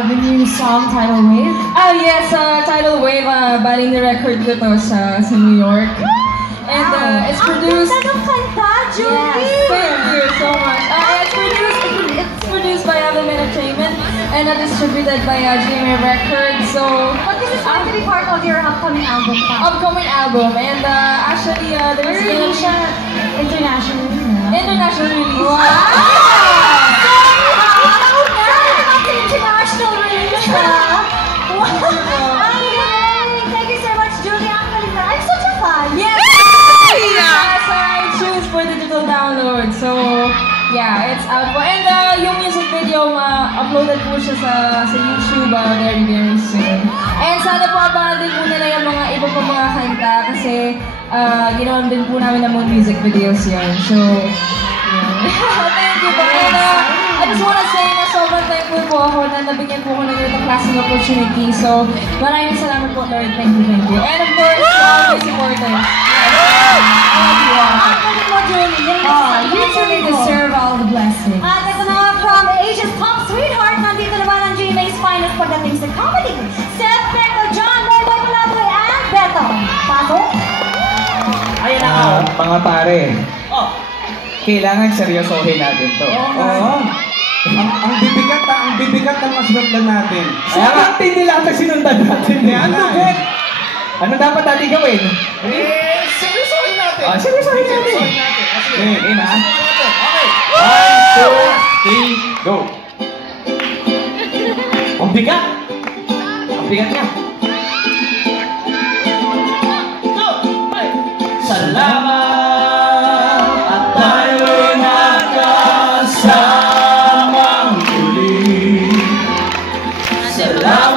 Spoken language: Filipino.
the new song, Tidal Wave? Oh yes, Tidal Wave, baling the record ko to sa New York. And it's produced... Ang ganda ng kanta, Julie! Yes, thank you so much. It's produced by Avon Entertainment and distributed by GMA Records. So, But this is going to be part of your upcoming album, upcoming album. And actually, there's gonna be internationally, international release. Wow! International release, Thank you so much, Julia. I'm such a fan. Yes! Yes, I choose for digital download. So, yeah, it's out po. And yung music video, uploaded po siya sa YouTube very, very soon. And sana po abangan din po nila yung mga iba pang mga kanta kasi ginawan din po namin ng mga music videos yun. So, yeah. Thank you po. And I just wanna say na sobrang thankful po ako na nabigyan po ako ng ganitong klaseng opportunity. So, maraming salamat po, Lord. Thank you, thank you. And of course, all my supporters. You truly deserve all the blessings. At ito na from Asia's top sweetheart, nandito naman ang GMA's finest pagdating sa comedy. Seth, Beto, John, Boyboy, Malaboy, and Beto. Pasok? Ayan na ako. Mga pare, Kailangan seryosohin natin to. Oo. Ang bibigat ng masundan natin. Kaya nga, hindi lang sa sinundan natin. Ano, Bet? Ano dapat natin gawin? Seryosohin natin. Seryosohin natin. Okay, game ha? Okay. 1, 2, 3, go! Ang bigat! Ang bigat niya! Go! Salamat at tayo'y nakasamang muli. Salamat